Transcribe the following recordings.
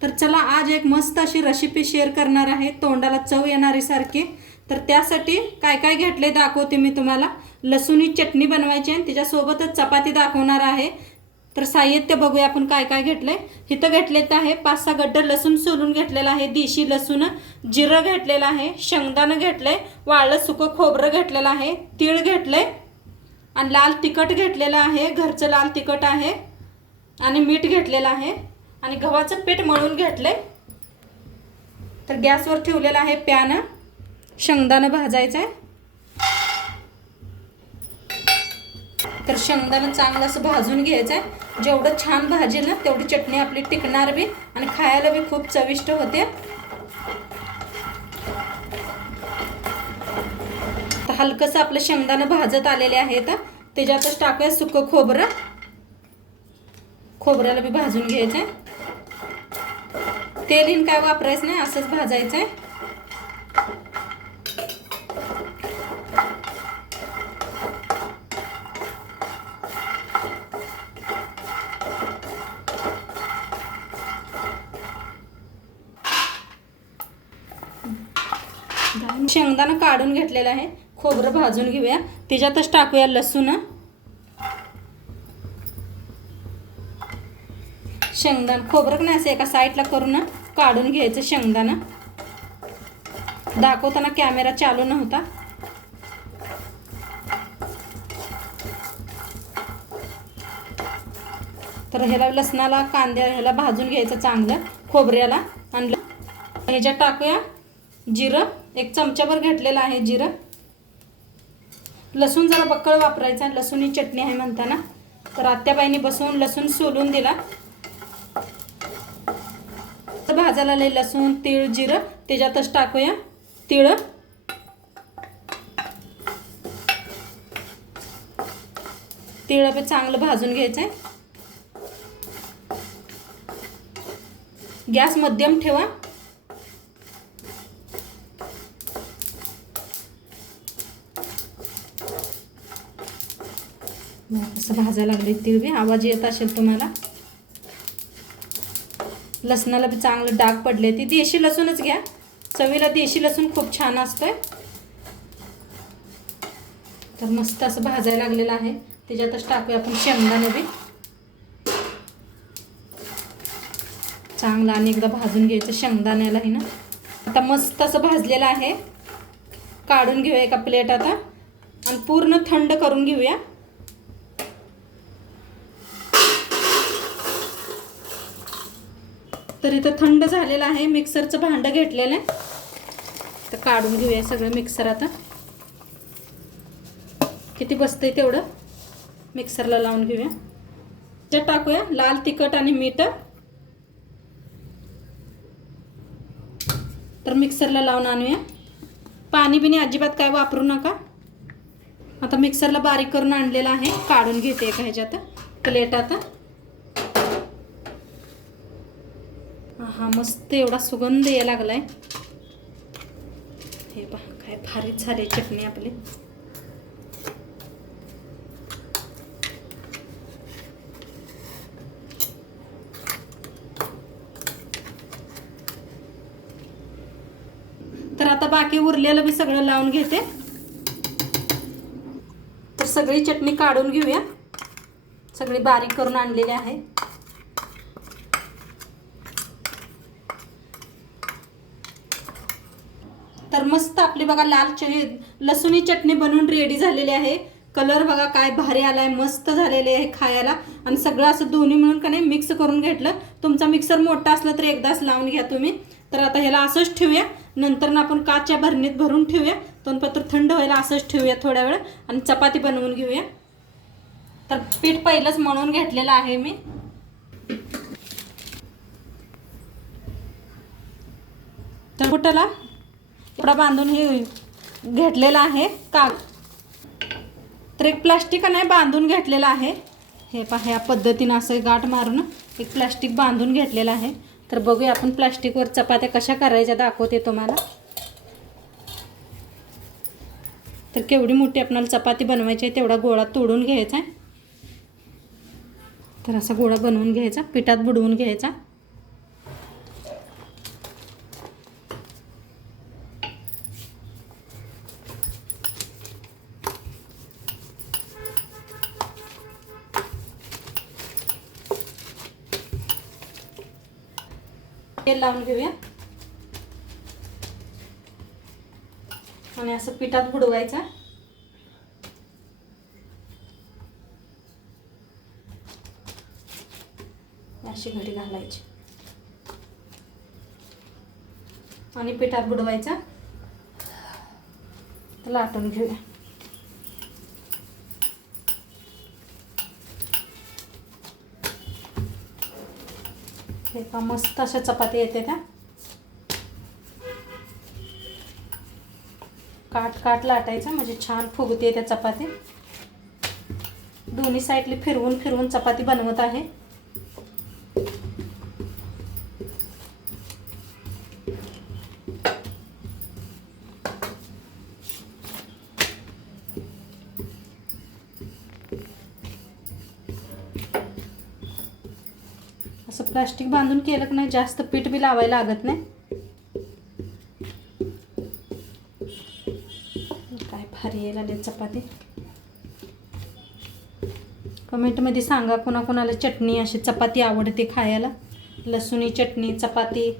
तर चला आज एक मस्त अशी रेसिपी शेअर करणार आहे, तोंडाला चव येणारी सारखी। तर त्यासाठी काय काय घेतले दाखवते मी तुम्हाला। लसूणी चटणी बनवायची आहे, त्याच्यासोबतच चपाती दाखवणार आहे। तर साहित्य बघूया आपण काय काय घेतले। इथं घेतलेत आहे 5-6 गड्डे लसूण सोलून घेतलेला आहे, देशी लसूण, जिरं घेतलेलं आहे, शेंगदाणं घेतले, वाळलं सुकं खोबरं घेतलेलं आहे, तीळ घेतले आणि लाल तिखट घेतलेलं आहे, घरचं लाल तिखट आहे आणि मीठ घेतलेलं आहे आणि गव्हाचं पीठ मळून घेतले। तर गॅसवर ठेवलेला आहे पॅन, शेंगदाणं भाजायचं आहे। तर शेंगदाणं चांगलं असं भाजून घ्यायचं आहे, जेवढं छान भाजेल ना तेवढी चटणी आपली टिकणार बी आणि खायला बी खूप चविष्ट होते। तर हलकंसं आपलं शेंगदाणं भाजत आलेले आहेत, त्याच्यातच टाकूया सुकं खोबरं, खोबऱ्याला बी भाजून घ्यायचं आहे। तेल इन काय वापरायचं नाही, असंच भाजायचं आहे। शेंगदाणं काढून घेतलेलं आहे, खोबरं भाजून घेऊया, त्याच्यातच टाकूया लसूण, शेंगदाणं खोबरं नाही असं एका साईडला करून काढून घ्यायचं। शेंगदाणं दाखवताना कॅमेरा चालू नव्हता। तर ह्याला लसणाला कांद्या ह्याला भाजून घ्यायचं चांगलं, खोबऱ्याला आणि ह्याच्यात टाकूया जिरं, 1 चमचाभर घेतलेलं आहे जिरं। लसूण जरा बक्कळ वापरायचा, लसूणी चटणी आहे म्हणताना। तर आत्याबाईंनी बसवून लसूण सोलून दिला। तर भाजायला लय लसूण, तीळ, जिरं, त्याच्यातच टाकूया तीळ, तीळ बी चांगलं भाजून घ्यायचं आहे। गॅस मध्यम ठेवा। असं भाजायला लागले तीळ बी, आवाज येत असेल तुम्हाला। लसणाला बी चांगलं डाग पडले, ती देशी लसूणच घ्या, चवीला देशी लसूण खूप छान असतंय। तर मस्त असं भाजायला लागलेलं आहे, त्याच्यातच टाकूया आपण शेंगदाणे बी चांगलं आणि एकदा भाजून घ्यायचं शेंगदाण्यालाही ना। आता मस्त असं भाजलेलं आहे, काढून घेऊया एका प्लेट आता आणि पूर्ण थंड करून घेऊया। तर इथं थंड झालेलं आहे, मिक्सरचं भांडं घेतलेलं आहे, तर काढून घेऊया सगळं मिक्सर। आता किती बसतंय तेवढं मिक्सरला लावून घेऊया। त्यात टाकूया लाल तिखट आणि मीठ, तर मिक्सरला लावून आणूया। पाणी बिनी अजिबात काय वापरू नका। आता मिक्सरला बारीक करून आणलेलं आहे, काढून घेते एका ह्याच्यात प्लेट आता। हा मस्त एवढा सुगंध यायला लागलाय, हे पहा काय भारीच झाली चटणी आपली। तर आता बाकी उरलेलं बी सगळं लावून घेते। तर सगळी चटणी काढून घेऊया, सगळी बारीक करून आणलेली आहे। तर मस्त आपली बघा लाल लसूणी चटणी बनवून रेडी झालेली आहे। कलर बघा काय भारी आलाय, मस्त झालेले आहे खायला आणि सगळं असं दोन्ही मिळून का नाही मिक्स करून घेतलं। तुमचा मिक्सर मोठा असला तर एकदाच लावून घ्या तुम्ही। तर आता ह्याला असंच ठेवूया, नंतर ना आपण काचच्या भरणीत भरून ठेवूया, तोंडपत्र थंड व्हायला असंच ठेवूया थोड्या वेळ आणि चपाती बनवून घेऊया। तर पीठ पहिलंच मळून घेतलेलं आहे मी। तर कुठला कपडा बांधून हे घेतलेला आहे काग, तर एक प्लास्टिक नाही बांधून घेतलेला आहे। हे पहा ह्या पद्धतीने असं गाठ मारून एक प्लास्टिक बांधून घेतलेलं आहे। तर बघूया आपण प्लास्टिकवर चपात्या कशा करायच्या दाखवते तुम्हाला। तर केवढी मोठी आपल्याला चपाती बनवायची आहे तेवढा गोळा तोडून घ्यायचा आहे। तर असा गोळा बनवून घ्यायचा, पिठात बुडवून घ्यायचा। तेल लावून घेऊया आणि असं पिठात बुडवायचा. अशी घडी घालायची आणि पिठात बुडवायचा. लाटून घेऊया. हे का मस्त अशा चपाती येते त्या. काट काट लाटायचं म्हणजे छान फुगते त्या चपाती. दोन्ही साईडली फिरवून फिरवून चपाती बनवत आहे. असं प्लास्टिक बांधून केलं की नाही जास्त पीठ बी लावायला लागत नाही. काय भारी यायला चपाती. कमेंटमध्ये सांगा कोणाकोणाला चटणी अशी चपाती आवडते खायला. लसूणी चटणी चपाती.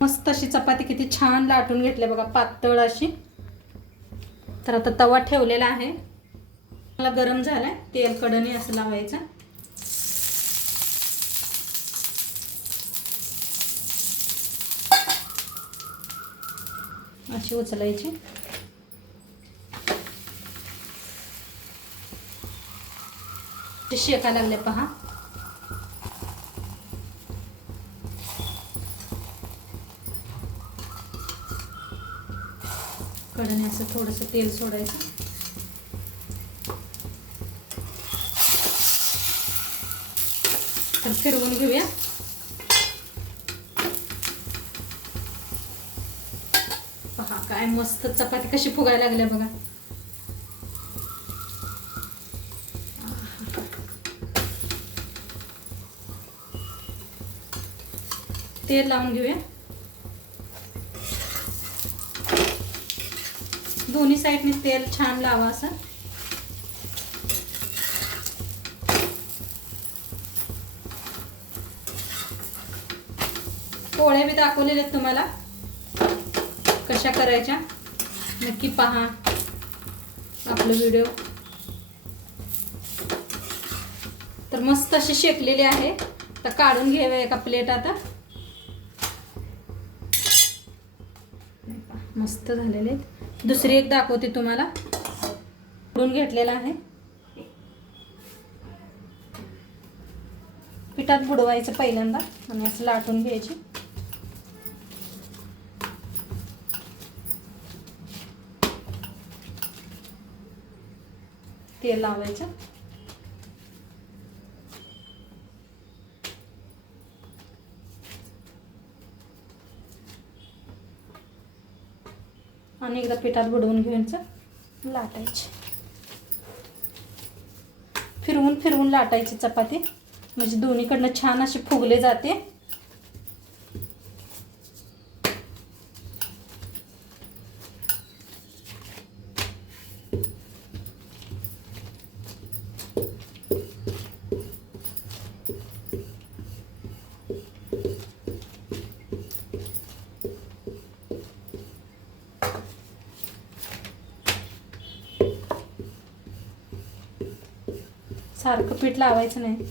मस्त अशी चपाती किती छान लाटून घेतली बघा, पातळ अशी. तर आता तवा ठेवलेला आहे, मला गरम झालाय. तेल कडणी असं लावायचं. अशी उचलायची. शेका लागले पहा. कडणी असं थोडंसं तेल सोडायचं. तर फिरवून घेऊया. पहा काय मस्त चपाती कशी फुगायला लागल्या बघा. तेल लावून घेऊया. दोन्ही साईडने तेल छान लावा असं. पोळ्या बी दाखवलेले आहेत तुम्हाला कशा करायच्या. नक्की पहा आपलं व्हिडिओ. तर मस्त अशी शेकलेली आहे. तर काढून घ्यावे एका प्लेट. आता मस्त झालेले आहेत. दुसरी एक दाखवते तुम्हाला. बुडून घेतलेला आहे. पिठात बुडवायचं पहिल्यांदा आणि असं लाटून घ्यायची. तेल लावायचं. आणि एकदा पिठात बुडवून घ्यायचं. लाटायची. फिरवून फिरवून लाटायची चपाती म्हणजे दोन्हीकडनं छान अशी फुगले जाते. सारखं पीठ लावायचं नाही.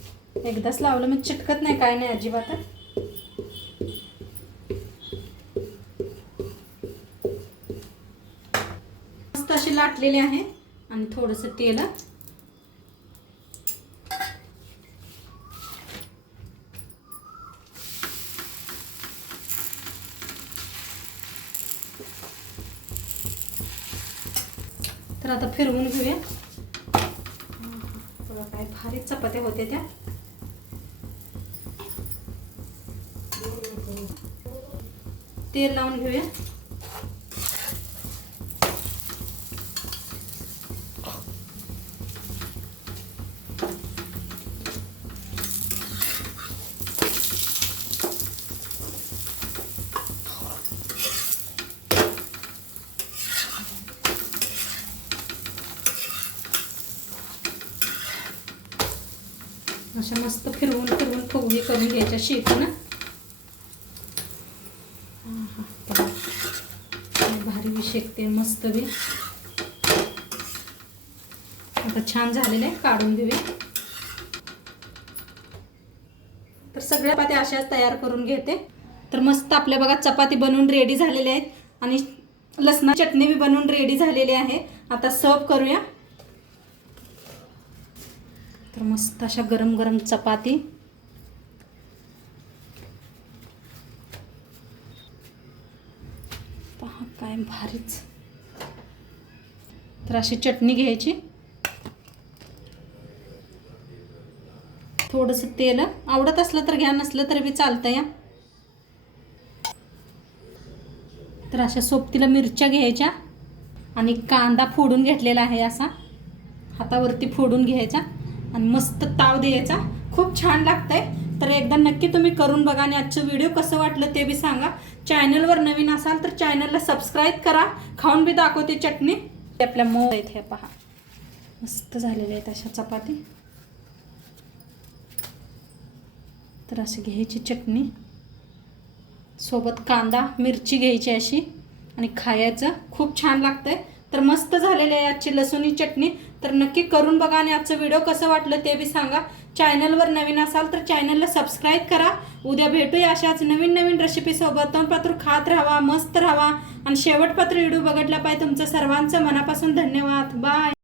एकदाच लावलं मग चिटकत नाही, काय नाही अजिबात. मस्त अशी लाटलेली आहे. आणि थोडंसं तेल. तर आता फिरवून घेऊया. काय भारी चपात्या होत्या त्या. तेल लावून घेऊया. अशा मस्त फिरवून फिरवून फुगडी करून घ्यायच्या शेकून. भारी बी शेकते मस्त बी. आता छान झालेलं आहे, काढून घेऊया. तर सगळ्या चपात्या अशाच तयार करून घेते. तर मस्त आपल्या बघा चपाती बनवून रेडी झालेल्या आहेत आणि लसणाची चटणी बी बनवून रेडी झालेली आहे. आता सर्व करूया. तर मस्त अशा गरम गरम चपाती. पहा काय भारीच. तर अशी चटणी घ्यायची, थोडंसं तेल आवडत असलं तर घ्या, नसलं तर बी चालतं या. तर अशा सोबतीला मिरच्या घ्यायच्या आणि कांदा फोडून घेतलेला आहे, असा हातावरती फोडून घ्यायचा आणि मस्त ताव द्यायचा. खूप छान लागतंय. तर एकदा नक्की तुम्ही करून बघा आणि आजचं व्हिडिओ कसं वाटलं ते बी सांगा. चॅनलवर नवीन असाल तर चॅनलला सबस्क्राईब करा. खाऊन बी दाखवते चटणी. आपल्या मऊ आहेत हे पहा, मस्त झालेले आहेत अशा चपाती. तर अशी घ्यायची चटणी, सोबत कांदा मिरची घ्यायची अशी आणि खायचं. खूप छान लागतंय. तर मस्त झालेली आहे आजची लसूणी चटणी. तर नक्की करून बघा आणि आजचं व्हिडिओ कसं वाटलं ते बी सांगा. चॅनलवर नवीन असाल तर चॅनलला सबस्क्राईब करा. उद्या भेटूया अशाच नवीन नवीन रेसिपीसोबत. तोंडपात्र खात राहा, मस्त राहा आणि शेवटपात्र व्हिडिओ बघितला पाहिजे. तुमचं सर्वांचं मनापासून धन्यवाद. बाय.